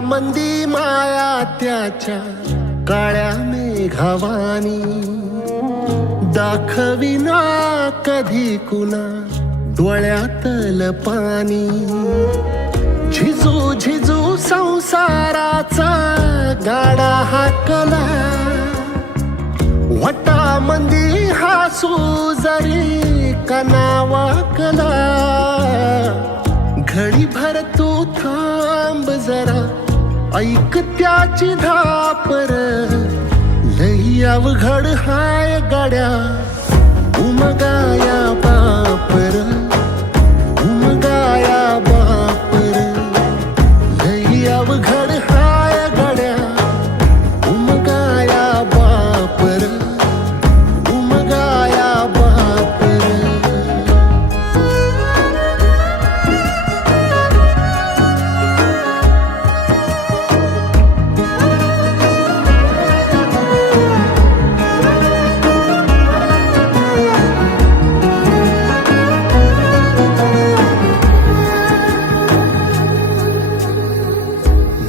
मंदी माया त्याच्या काळ्या मेघावानी, दाखविना कधी कुणा डोळ्यातल पाणी. झिजू झिजू संसाराचा गाडा हाकला, वटा मंदी हासू जरी कना वाकला. घडी भर तू थांब जरा, ऐक त्याची धापर. लई अवघड हाय गड्या उमगाया बापर, उमगाया बापर. लई अवघड हाय गड्या उमगाया बापर, उमगाया बापर.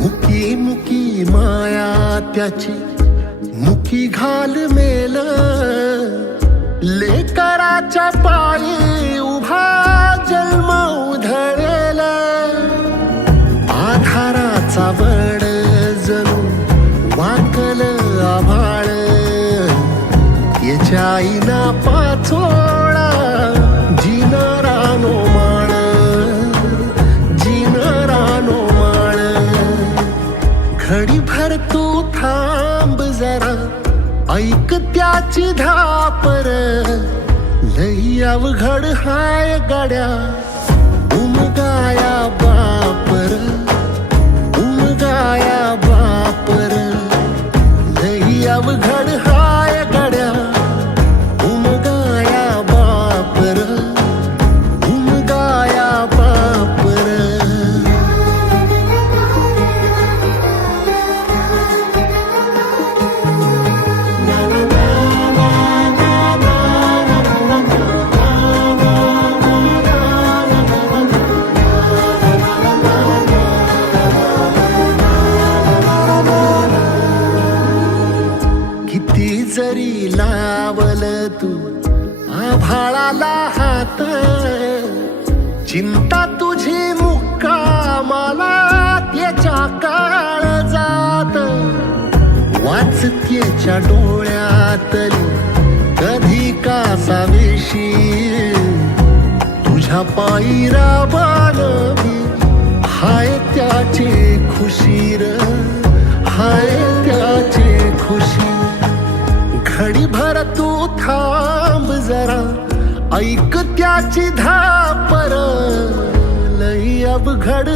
मुकी मुकी माया त्याची मुकी घाल मेल, लेकराच्या पायी उभा जन्म उधळेल. आधाराचा बड जणू वाकल आभाळ, याच्या आईना पाचोळा जिनरानो माळ, जिनरानो माळ. घडी भर तू थांब जरा, ऐक त्याची धापर. लई अवघड हाय गड्या उमगाया बापर, उमगाया बापर. लई अवघड हाय गड्या उमगाया बापर, उमगाया बापर. किती जरी लावल तू आभाळाला हात, चिंता तुझी मुक्कामाला त्याच्या काळजात. वाचतेच्या डोळ्यातली कधी कासा वेशी, तुझ्या पायी राबानवी हाय त्याचे खुशीर, हाय त्याचे खुशी. घडी भर तू थांब जरा, ऐक त्याची धापर. लई अवघड